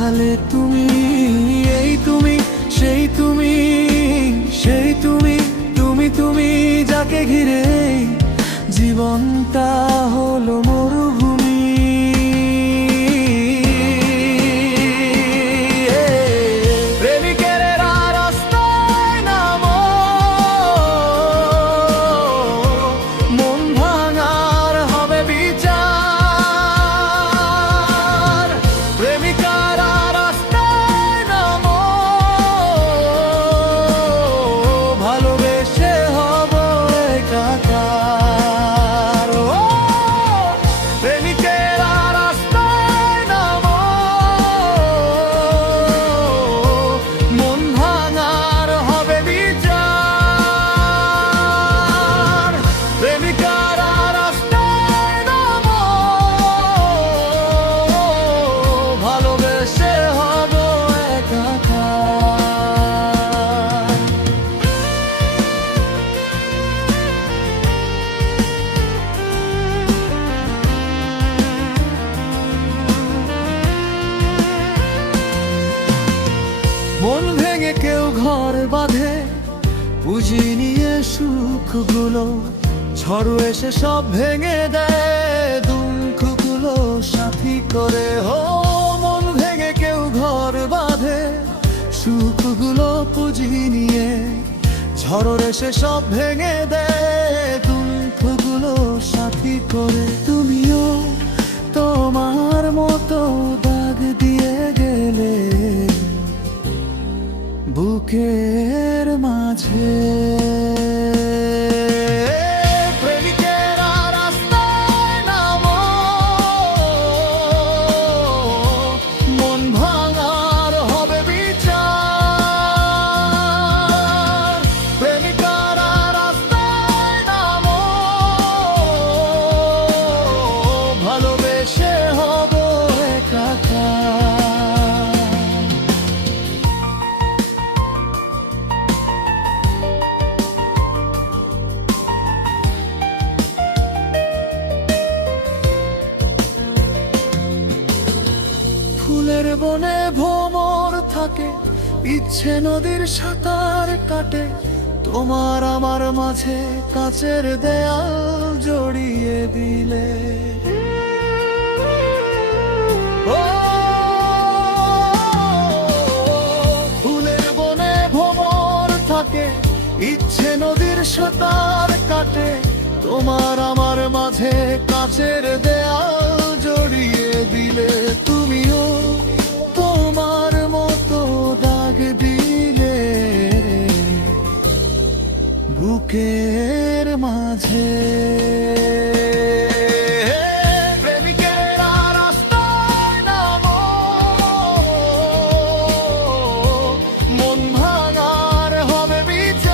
দেখালে তুমি, এই তুমি, সেই তুমি, সেই তুমি, তুমি তুমি যাকে ঘিরে জীবনটা হলো মরুভূমি। প্রেমিকেরা রাস্তায় নামো, মন ভাঙার হবে বিচার। প্রেমিকারা রাস্তায় নামো, ভালোবেসে হব একাকার। প্রেমিকেরা রাস্তায় নামো, মন ভাঙার হবে বিচার। প্রেমিকারা রাস্তায় নামো, ভালোবেসে হব একাকার। মন ভেঙে কেউ ঘর বাঁধে, পুঁজি নিয়ে সুখগুলো, ঝড় এসে সব ভেঙে দেয় দুঃখগুলো সাথী করে। মন ভেঙে কেউ ঘর বাঁধে, সুখগুলো পুঁজি নিয়ে, ঝড় এসে সব ভেঙে দেয় দুঃখগুলো সাথী করে। তুমিও তোমার মতো দাগ দিয়ে গেলে বুকের মাঝে। প্রেমিকেরা রাস্তায় নামো, মন ভাঙার হবে বিচার। প্রেমিকারা রাস্তায় নামো, ভালোবেসে হব একাকার। ফুলের বনে ভ্রমর থাকে, ইচ্ছে নদীর সাঁতার কাটে, তোমার আমার মাঝে কাচের দেয়াল জড়িয়ে দিলে। ফুলের বনে ভ্রমর থাকে, ইচ্ছে নদীর সাঁতার কাটে, তোমার আমার মাঝে কাচের দেয়াল জড়িয়ে দিলে। তুমিও তোমার মতো দাগ দিলে বুকের মাঝে। প্রেমিকেরা রাস্তায় নামো, মন ভাঙার হবে বিচার।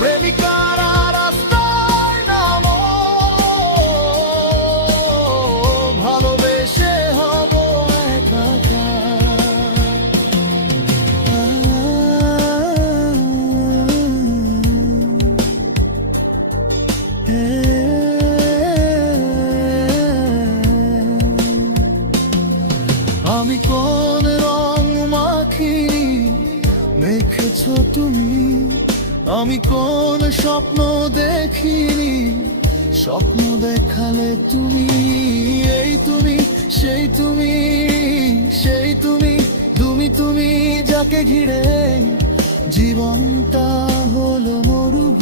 প্রেমিকারা রাস্তায় নামো, ভালোবেসে হব একাকার। আমি কোন রং মাখিনি মেখেছ তুমি, আমি কোন স্বপ্ন দেখিনি স্বপ্ন দেখালে তুমি, এই তুমি, সেই তুমি, সেই তুমি, তুমি তুমি যাকে ঘিরে জীবনটা হলো মরুভূমি।